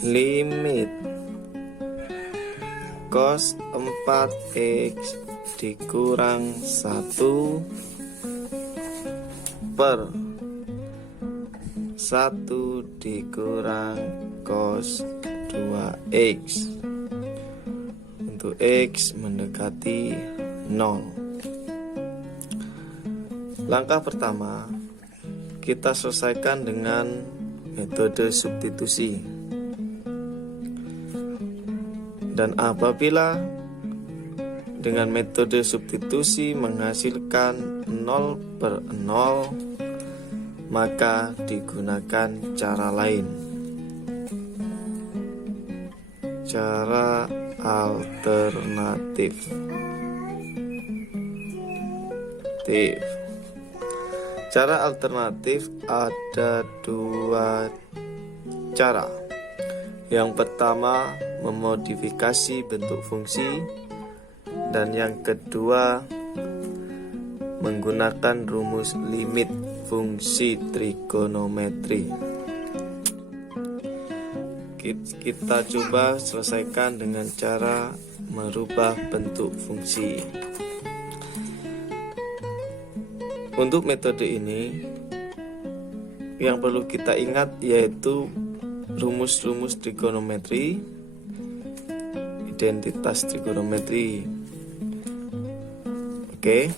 limit cos 4x dikurang 1 per 1 dikurang cos 2x untuk x mendekati 0. Langkah pertama, kita selesaikan dengan metode substitusi. Dan apabila dengan metode substitusi menghasilkan 0 per 0, maka digunakan cara lain, cara alternatif. Cara alternatif ada 2 cara. Yang pertama, memodifikasi bentuk fungsi, dan yang kedua, menggunakan rumus limit fungsi trigonometri. Kita coba selesaikan dengan cara merubah bentuk fungsi. Untuk metode ini, yang perlu kita ingat yaitu rumus-rumus trigonometri, identitas trigonometri. Oke,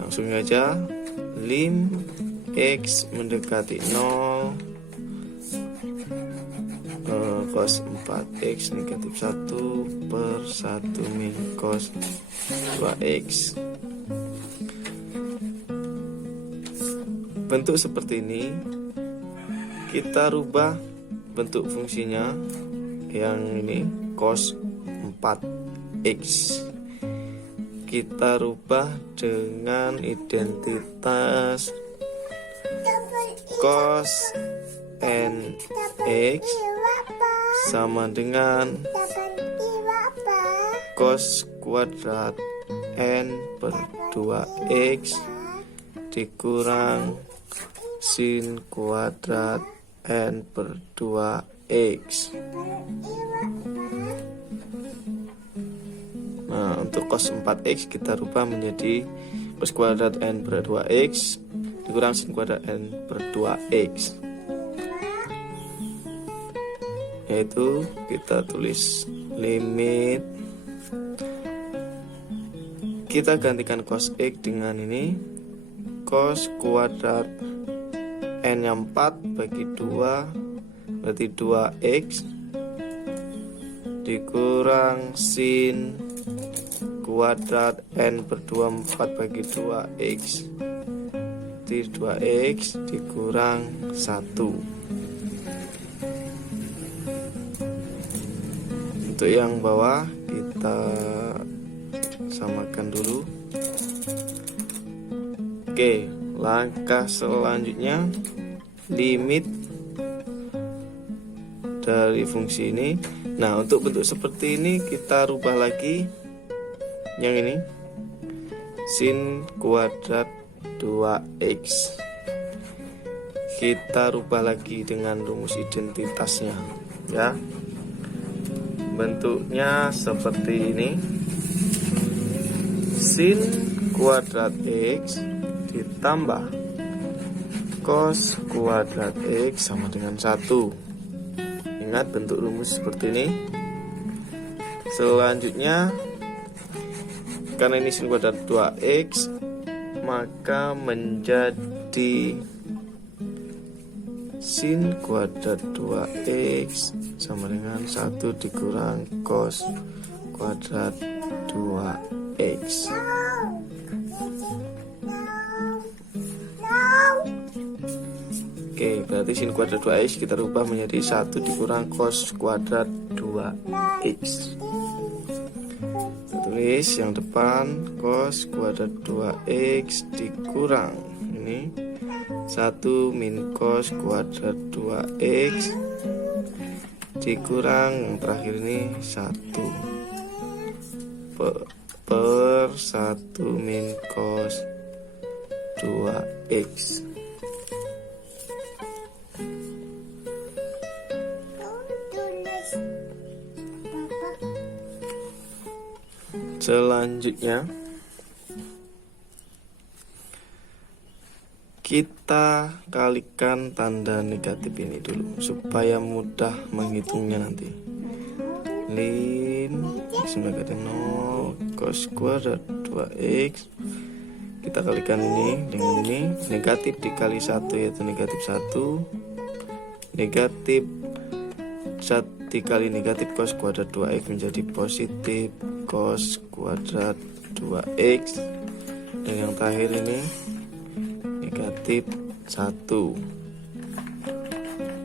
langsung aja. Lim x mendekati 0, cos 4x negatif 1 per 1 min cos 2x. Bentuk seperti ini kita rubah bentuk fungsinya, yang ini cos 4x kita rubah dengan identitas cos nx sama dengan cos kuadrat n per 2x dikurang sin kuadrat n per 2x. Nah, untuk cos 4x kita rubah menjadi cos kuadrat n per 2x dikurang sin kuadrat n per 2x, yaitu kita tulis limit, kita gantikan cos x dengan ini, cos kuadrat n yang 4 bagi 2 berarti 2x dikurang sin kuadrat n per 2 4 bagi 2x berarti 2x dikurang 1. Untuk yang bawah kita samakan dulu. Oke, langkah selanjutnya limit dari fungsi ini. Nah, untuk bentuk seperti ini kita rubah lagi yang ini, sin kuadrat 2x kita rubah lagi dengan rumus identitasnya, ya. Bentuknya seperti ini, sin kuadrat x ditambah cos kuadrat x sama dengan 1. Ingat bentuk rumus seperti ini. Selanjutnya, karena ini sin kuadrat 2x, maka menjadi sin kuadrat 2x sama dengan 1 dikurang cos kuadrat 2x. Oke, berarti sin kuadrat 2x kita rubah menjadi 1 dikurang cos kuadrat 2x. Kita tulis yang depan cos kuadrat 2x dikurang ini 1 min cos kuadrat 2x dikurang yang terakhir ini 1 per 1 min cos 2x. Selanjutnya kita kalikan tanda negatif ini dulu supaya mudah menghitungnya nanti. Lin X negatif 0 cos kuadrat 2x, kita kalikan ini dengan ini, negatif dikali 1 yaitu negatif 1, negatif 1 dikali negatif cos kuadrat 2x menjadi positif cos kuadrat 2x, dan yang terakhir ini negatif 1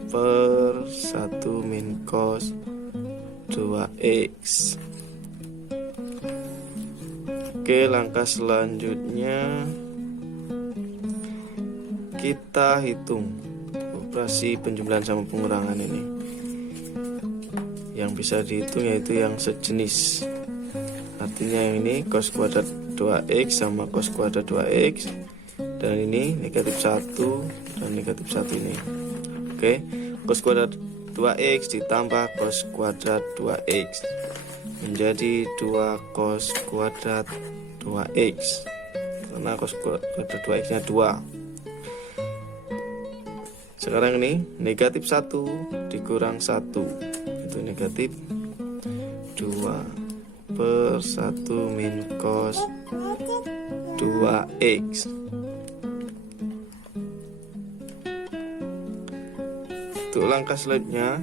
per 1 min cos 2x. Oke, langkah selanjutnya kita hitung operasi penjumlahan sama pengurangan ini. Yang bisa dihitung yaitu yang sejenis, artinya yang ini cos kuadrat 2x sama cos kuadrat 2x, dan ini negatif 1 dan negatif 1 ini. Oke, cos kuadrat 2x ditambah cos kuadrat 2x menjadi 2 cos kuadrat 2x, karena cos kuadrat 2x nya 2. Sekarang ini negatif 1 dikurang 1 itu negatif 2 per 1 min cos 2x. Untuk langkah selanjutnya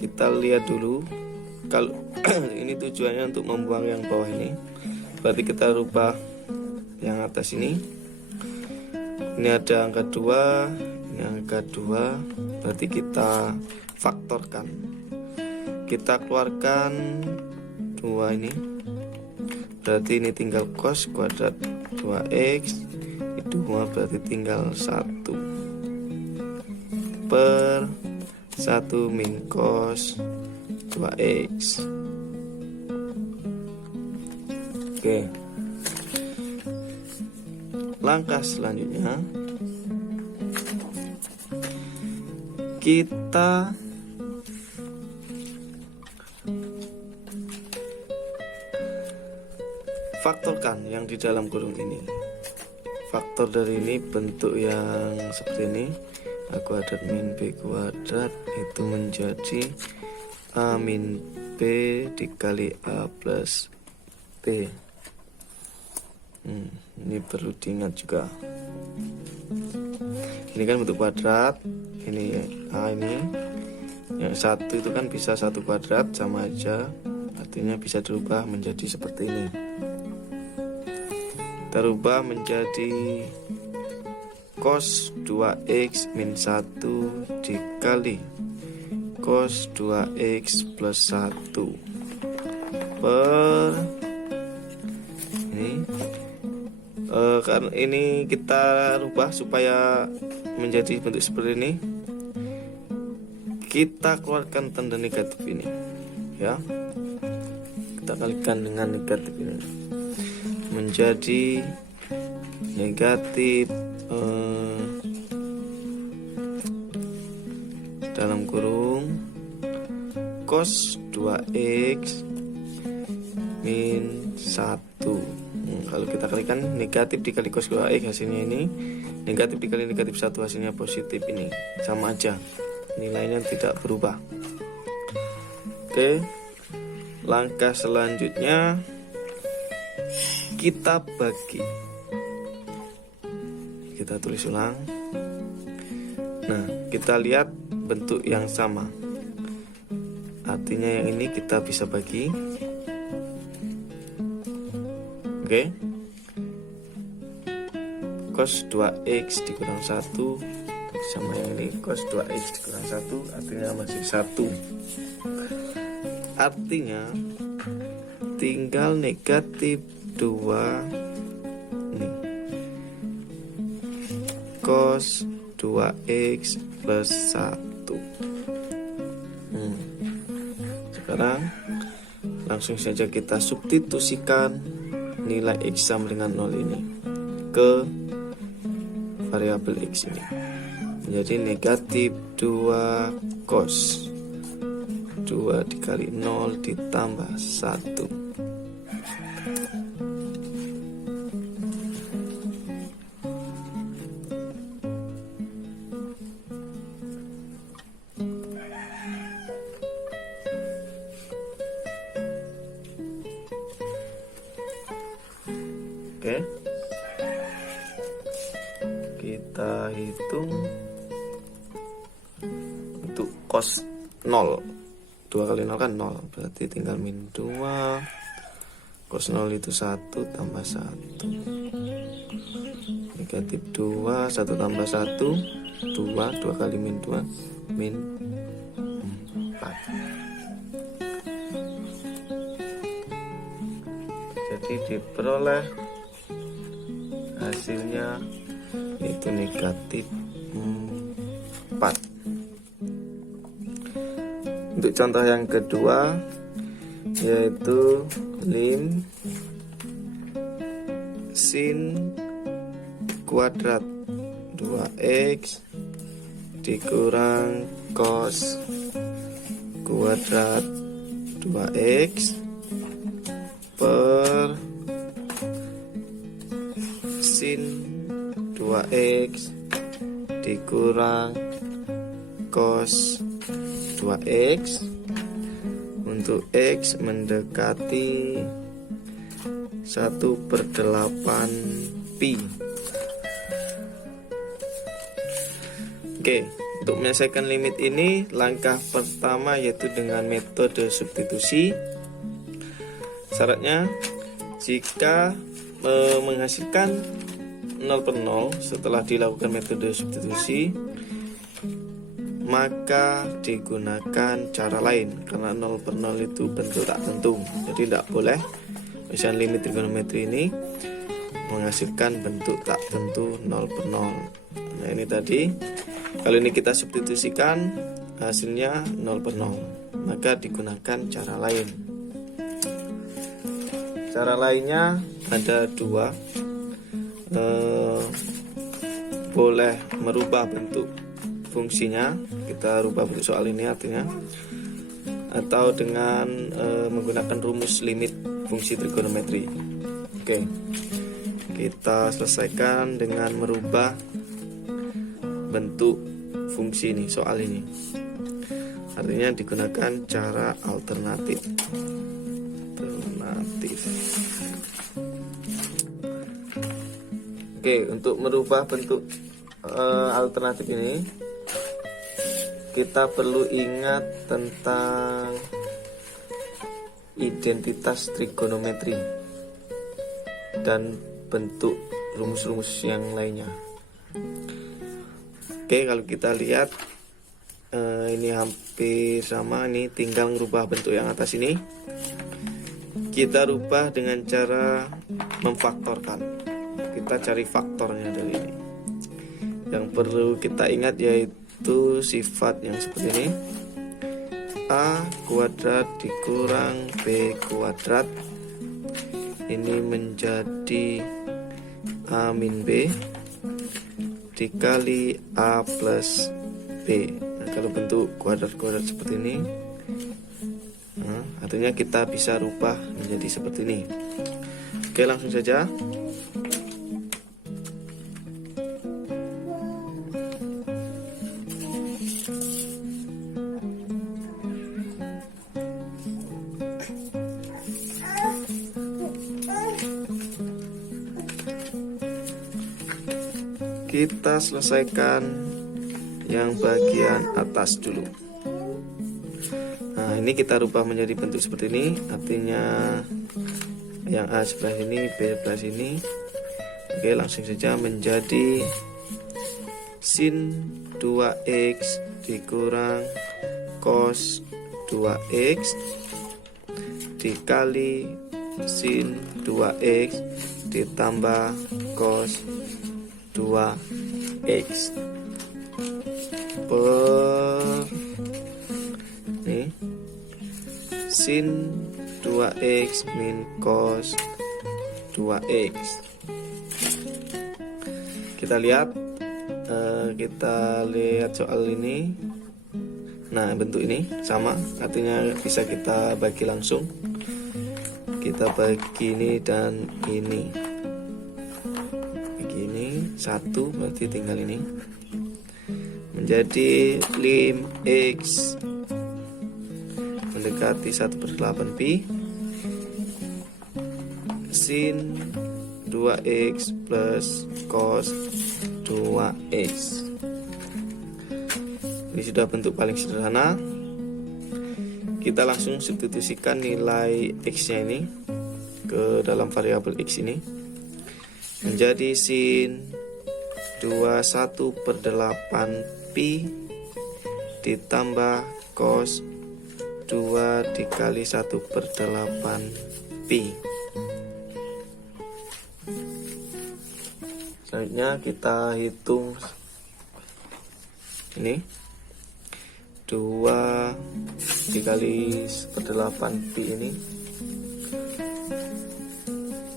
kita lihat dulu, kalau ini tujuannya untuk membuang yang bawah ini, berarti kita rubah yang atas ini. Ini ada angka 2, ini angka 2, berarti kita faktorkan, kita keluarkan 2 ini, berarti ini tinggal cos kuadrat 2x, itu 2 berarti tinggal 1 per 1 min cos 2x. Oke, langkah selanjutnya kita faktorkan yang di dalam kurung ini. Faktor dari ini bentuk yang seperti ini, A kuadrat min B kuadrat itu menjadi A min B dikali A plus B. Ini perlu diingat juga. Ini kan bentuk kuadrat, ini A ini. Yang satu itu kan bisa 1 kuadrat, sama aja, artinya bisa dirubah menjadi seperti ini. Kita rubah menjadi cos 2x min 1 dikali cos 2x plus 1 per ini, karena ini kita rubah supaya menjadi bentuk seperti ini, kita keluarkan tanda negatif ini ya, kita kalikan dengan negatif ini menjadi negatif dalam kurung cos 2x min 1. Kalau kita kalikan negatif dikali cos 2x hasilnya ini, negatif dikali negatif 1 hasilnya positif, ini sama aja, nilainya tidak berubah. Oke, langkah selanjutnya kita bagi, kita tulis ulang. Nah, kita lihat bentuk yang sama, artinya yang ini kita bisa bagi. Oke, cos 2x dikurang 1 sama yang ini cos 2x dikurang 1, artinya masih 1. Artinya tinggal negatif 2 nih, cos 2x plus 1. Sekarang langsung saja kita substitusikan nilai x sama dengan 0 ini ke variabel x ini, menjadi negatif 2 cos 2 dikali 0 ditambah 1 hitung untuk cos 0. 2 kali 0 kan 0, berarti tinggal min 2. Cos 0 itu 1 tambah 1. Negatif 2, 1 tambah 1 2, 2 kali min 2 min 4. Jadi diperoleh hasilnya itu negatif 4. Untuk contoh yang kedua, yaitu lim sin kuadrat 2x dikurang cos kuadrat 2x per sin 2x dikurang cos 2x untuk x mendekati 1/8 pi. Oke, untuk menyelesaikan limit ini, langkah pertama yaitu dengan metode substitusi. Syaratnya jika menghasilkan 0/0 setelah dilakukan metode substitusi, maka digunakan cara lain, karena 0/0 itu bentuk tak tentu. Jadi tidak boleh misalnya limit trigonometri ini menghasilkan bentuk tak tentu 0/0. Nah ini tadi, kalau ini kita substitusikan hasilnya 0/0, maka digunakan cara lain. Cara lainnya ada 2. Boleh merubah bentuk fungsinya, kita rubah bentuk soal ini artinya, atau dengan menggunakan rumus limit fungsi trigonometri. Oke, kita selesaikan dengan merubah bentuk fungsi ini, soal ini. Artinya digunakan cara alternatif. Oke, untuk merubah bentuk alternatif ini, kita perlu ingat tentang identitas trigonometri dan bentuk rumus-rumus yang lainnya. Oke, kalau kita lihat ini hampir sama, ini tinggal merubah bentuk yang atas ini. Kita rubah dengan cara memfaktorkan. Kita cari faktornya dari ini. Yang perlu kita ingat yaitu sifat yang seperti ini. A kuadrat dikurang B kuadrat, ini menjadi A min B dikali A plus B. Nah, kalau bentuk kuadrat-kuadrat seperti ini, artinya kita bisa rubah menjadi seperti ini. Oke, langsung saja. Kita selesaikan yang bagian atas dulu. Nah, ini kita rubah menjadi bentuk seperti ini. Artinya yang A sebelah sini, B sebelah sini. Oke, langsung saja menjadi sin 2x dikurang cos 2x dikali sin 2x ditambah cos 2x per nih sin 2x min cos 2x. Kita lihat soal ini. Nah, bentuk ini sama, artinya bisa kita bagi langsung. Kita bagi ini dan ini. Begini, 1 berarti tinggal ini. Menjadi lim x mendekati 1/8 pi sin 2x plus cos 2x. Ini sudah bentuk paling sederhana. Kita langsung substitusikan nilai x-nya ini ke dalam variabel x ini, menjadi sin 21/8 pi ditambah cos 2 dikali 1/8 pi. Selanjutnya kita hitung ini 2 dikali 1/8 pi ini.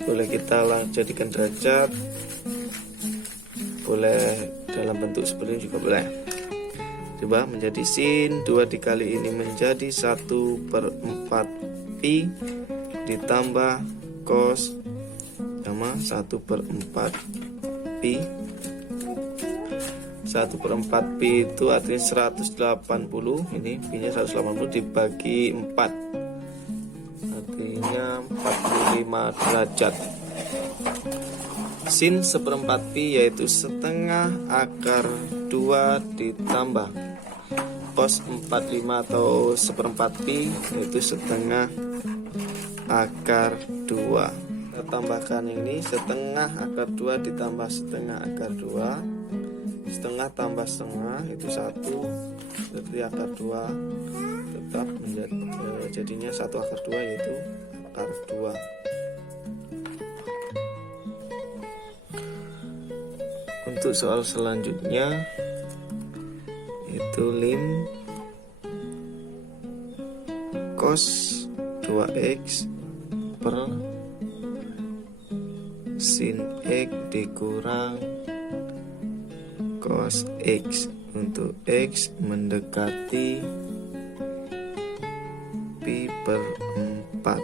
Boleh kita jadikan derajat, boleh dalam bentuk seperti ini juga boleh. Coba menjadi sin 2 dikali ini menjadi 1/4 pi ditambah cos sama 1/4 pi. 1/4 pi itu artinya 180. Ini pi nya 180 dibagi 4, artinya 45 derajat. Sin 1/4 pi yaitu setengah akar 2 ditambah cos 45 atau 1/4 pi yaitu setengah akar 2. Kita tambahkan ini setengah akar 2 ditambah setengah akar 2. Setengah tambah setengah itu 1, berarti akar 2 tetap menjadi jadinya 1 akar 2 yaitu akar 2. Untuk soal selanjutnya itu lim cos 2x per sin x dikurang cos x. Untuk x mendekati pi per 4.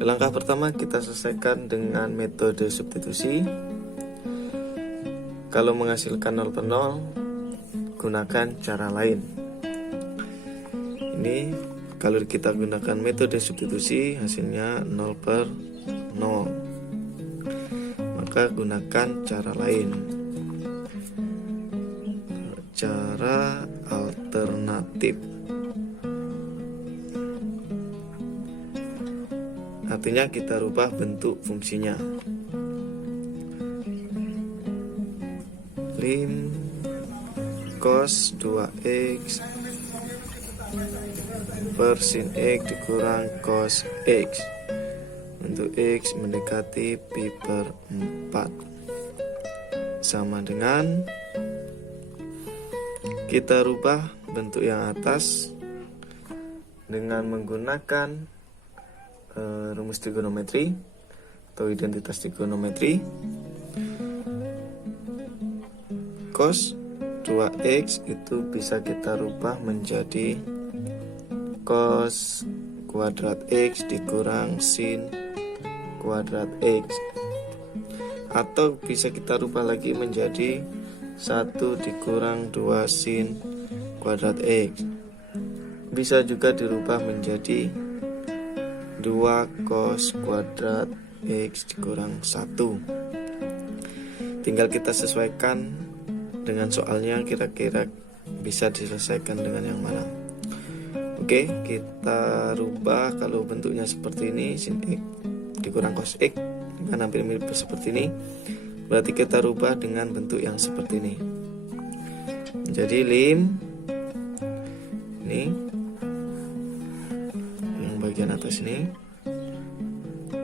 Langkah pertama kita selesaikan dengan metode substitusi. Kalau menghasilkan 0 per 0, gunakan cara lain. Ini kalau kita gunakan metode substitusi hasilnya 0 per 0, maka gunakan cara lain, cara alternatif. Artinya kita rubah bentuk fungsinya. Lim cos 2x per sin x dikurang cos x. Untuk x mendekati pi per 4 sama dengan kita rubah bentuk yang atas dengan menggunakan rumus trigonometri atau identitas trigonometri. Cos 2x itu bisa kita rubah menjadi cos kuadrat x dikurang sin kuadrat x, atau bisa kita rubah lagi menjadi 1 dikurang 2 sin kuadrat x. Bisa juga dirubah menjadi 2 cos kuadrat x dikurang 1. Tinggal kita sesuaikan dengan soalnya, kira-kira bisa diselesaikan dengan yang mana. Oke, kita rubah. Kalau bentuknya seperti ini, sin x dikurang cos x kan hampir mirip seperti ini, berarti kita rubah dengan bentuk yang seperti ini. Jadi lim ini yang bagian atas ini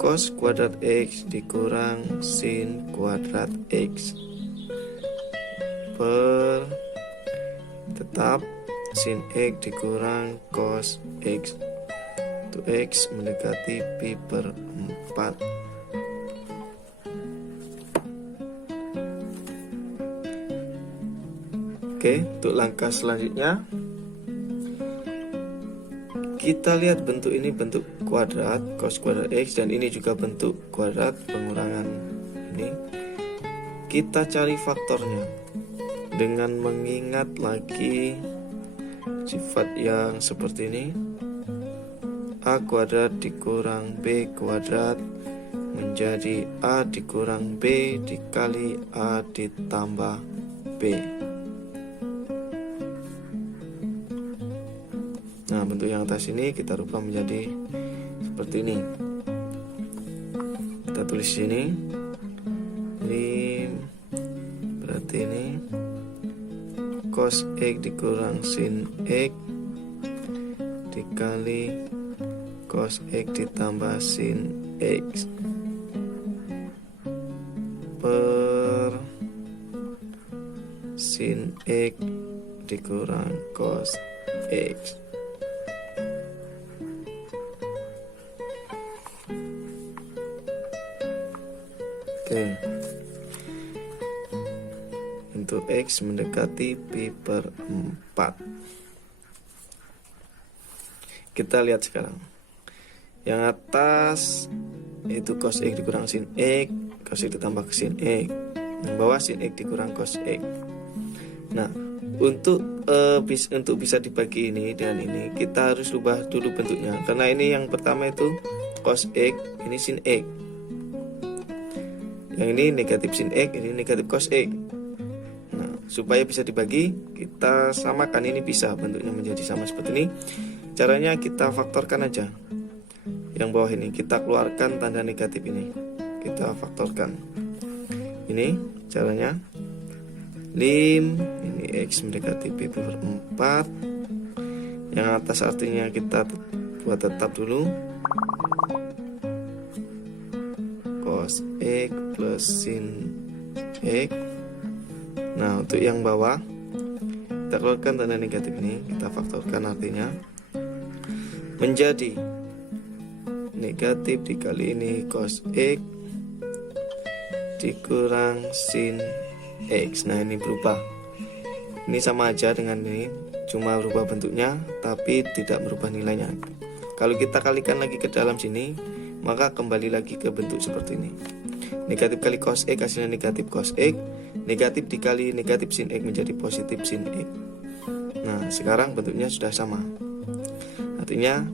cos kuadrat x dikurang sin kuadrat x per tetap sin x dikurang cos x. Untuk x mendekati pi per 4. Oke, untuk langkah selanjutnya kita lihat bentuk ini bentuk kuadrat cos kuadrat x, dan ini juga bentuk kuadrat pengurangan ini. Kita cari faktornya dengan mengingat lagi sifat yang seperti ini. A kuadrat dikurang B kuadrat menjadi A dikurang B dikali A ditambah B. Nah, bentuk yang atas ini kita rubah menjadi seperti ini. Kita tulis sini lim, berarti ini cos X dikurang sin X dikali cos X ditambah sin X per sin X dikurang cos X. Oke. Untuk X mendekati pi per 4. Kita lihat sekarang. Yang atas itu cos X dikurang sin X, cos X ditambah sin X. Yang bawah sin X dikurang cos X. Nah, untuk bisa dibagi ini dengan ini, kita harus rubah dulu bentuknya. Karena ini yang pertama itu cos X, ini sin X. Yang ini negatif sin X, ini negatif cos X. Nah, supaya bisa dibagi, kita samakan, ini bisa bentuknya menjadi sama seperti ini. Caranya kita faktorkan aja. Yang bawah ini kita keluarkan tanda negatif ini. Kita faktorkan. Ini caranya. Lim, ini X mendekati pi per 4. Yang atas artinya kita buat tetap dulu. Cos X plus sin X. Nah, untuk yang bawah kita keluarkan tanda negatif ini, kita faktorkan, artinya menjadi negatif dikali ini cos X dikurang sin X. Nah, ini berubah. Ini sama aja dengan ini, cuma berubah bentuknya tapi tidak merubah nilainya. Kalau kita kalikan lagi ke dalam sini, maka kembali lagi ke bentuk seperti ini. Negatif kali cos X hasilnya negatif cos X. Negatif dikali negatif sin X menjadi positif sin X. Nah, sekarang bentuknya sudah sama. Artinya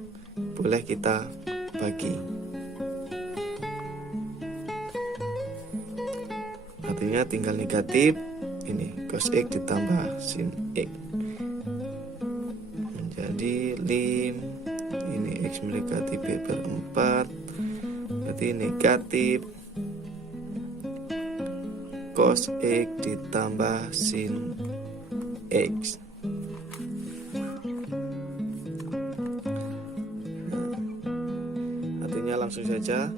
boleh kita bagi. Artinya tinggal negatif ini cos X ditambah sin X menjadi lim, ini X mendekati pi per 4, berarti negatif cos X ditambah sin X. Langsung saja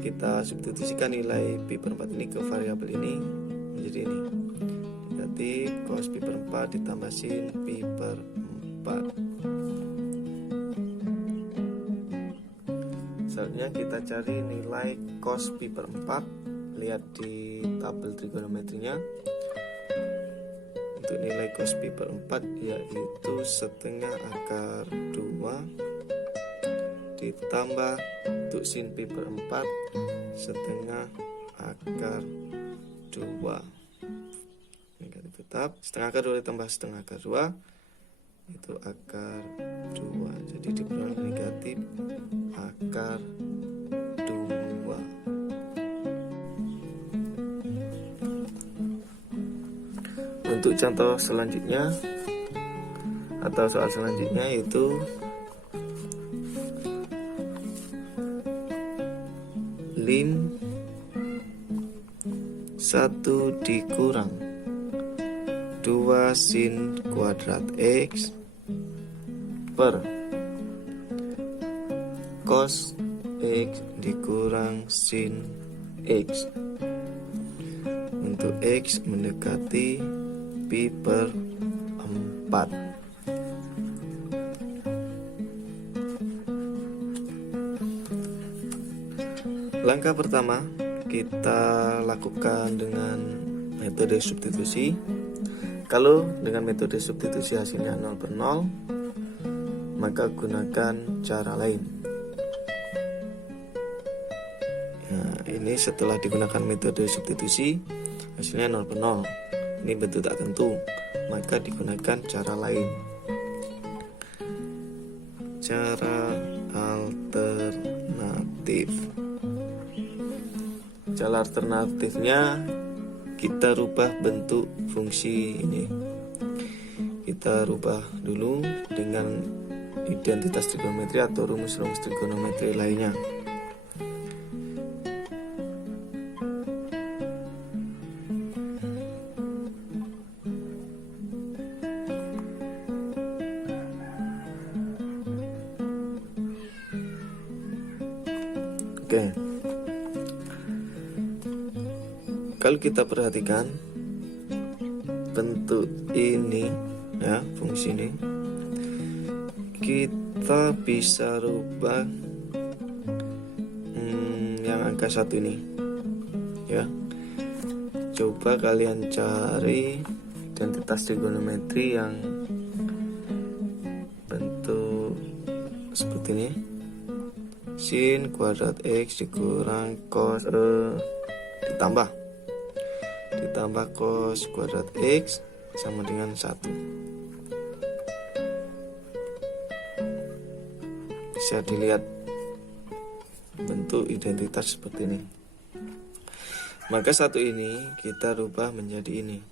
kita substitusikan nilai pi per 4 ini ke variabel ini menjadi ini, negatif cos pi per 4 ditambah sin pi per 4. Selanjutnya kita cari nilai cos pi per 4. Lihat di tabel trigonometrinya. Untuk nilai cos pi per 4 yaitu setengah akar 2 ditambah untuk sin pi per 4 setengah akar 2. Negatif tetap. Setengah akar 2 ditambah setengah akar 2 itu akar 2. Jadi dikurangi negatif akar 2. Untuk contoh selanjutnya atau soal selanjutnya yaitu lim 1 dikurang 2 sin kuadrat X per cos X dikurang sin X. Untuk X mendekati pi per 4. Langkah pertama kita lakukan dengan metode substitusi. Kalau dengan metode substitusi hasilnya 0 per 0, maka gunakan cara lain. Nah, ini setelah digunakan metode substitusi hasilnya 0 per 0. Ini bentuk tak tentu, maka digunakan cara lain. Cara alternatif. Cara alternatifnya kita rubah bentuk fungsi ini. Kita rubah dulu dengan identitas trigonometri atau rumus-rumus trigonometri lainnya. Oke. Kalau kita perhatikan bentuk ini ya, fungsi ini kita bisa rubah yang angka 1 ini ya. Coba kalian cari identitas trigonometri yang bentuk seperti ini. Sin kuadrat X dikurang cos ditambah cos kuadrat X sama dengan 1. Bisa dilihat bentuk identitas seperti ini. Maka 1 ini kita rubah menjadi ini.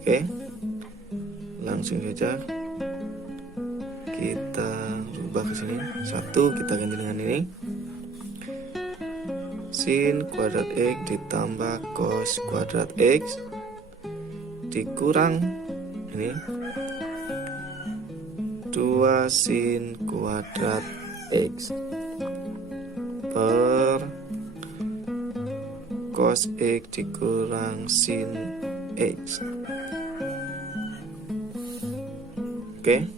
Oke, langsung saja kita rubah ke sini. 1 kita ganti dengan ini. Sin kuadrat X ditambah cos kuadrat X dikurang ini 2 sin kuadrat X per cos X dikurang sin X. Oke.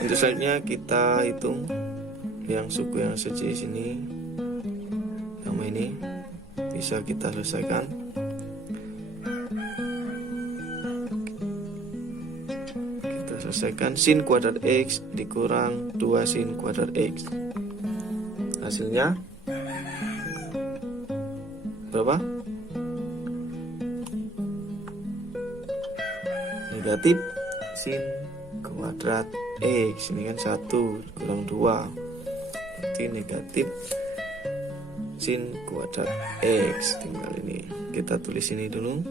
Untuk selanjutnya kita hitung yang suku yang siji sini. Nama ini bisa kita selesaikan. Kita selesaikan sin kuadrat X dikurang 2 sin kuadrat X. Hasilnya berapa? Negatif sin kuadrat X. Ini kan 1 kurang 2, berarti negatif sin kuadrat X. Tinggal ini kita tulis ini dulu.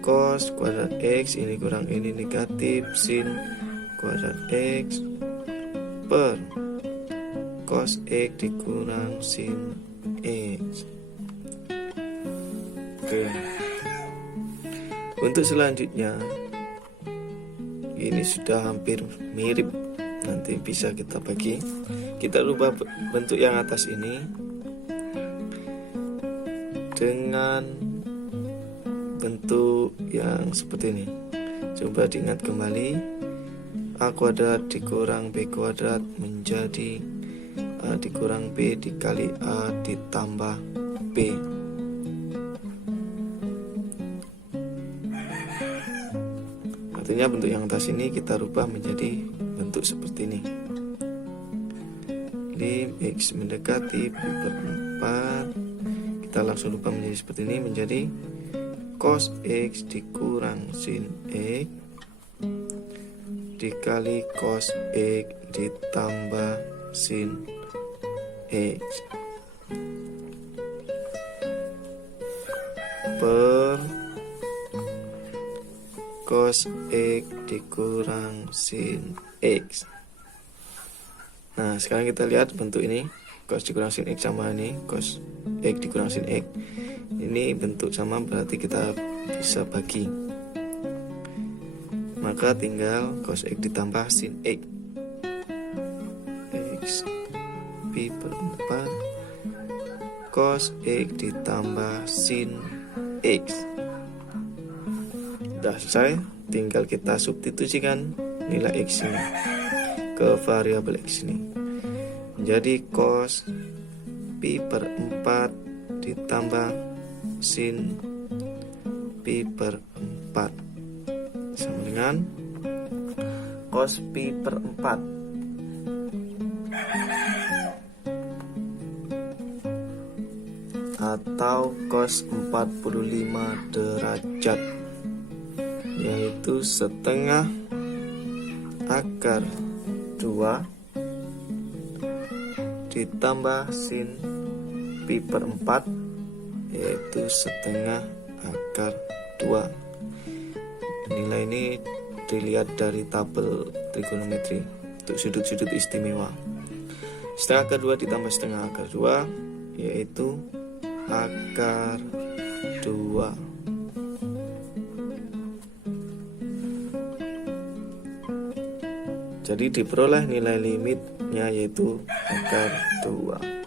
Cos kuadrat X ini kurang ini negatif sin kuadrat X per cos X dikurang sin X. Oke. Untuk selanjutnya ini sudah hampir mirip, nanti bisa kita bagi. Kita rubah bentuk yang atas ini dengan bentuk yang seperti ini. Coba diingat kembali, A kuadrat dikurang B kuadrat menjadi A dikurang B dikali A ditambah B. Artinya bentuk yang atas ini kita rubah menjadi bentuk seperti ini. Lim X mendekati B per 4. Kita langsung rubah menjadi seperti ini, menjadi cos X dikurang sin X dikali cos X ditambah sin X per cos X dikurang sin X. Nah, sekarang kita lihat bentuk ini. Cos dikurang sin X sama ini cos X dikurang sin X. Ini bentuk sama, berarti kita bisa bagi. Maka tinggal cos X ditambah sin X. X pi per 4 cos X ditambah sin X. Sudah selesai, tinggal kita substitusikan nilai X ini ke variabel X ini. Jadi cos pi per 4 ditambah sin pi per 4 sama dengan cos pi per 4 atau cos 45 derajat, yaitu setengah akar 2 ditambah sin pi per 4, yaitu setengah akar 2. Nilai ini dilihat dari tabel trigonometri untuk sudut-sudut istimewa. Setengah akar 2 ditambah setengah akar 2, yaitu akar 2. Jadi diperoleh nilai limitnya yaitu akar 2.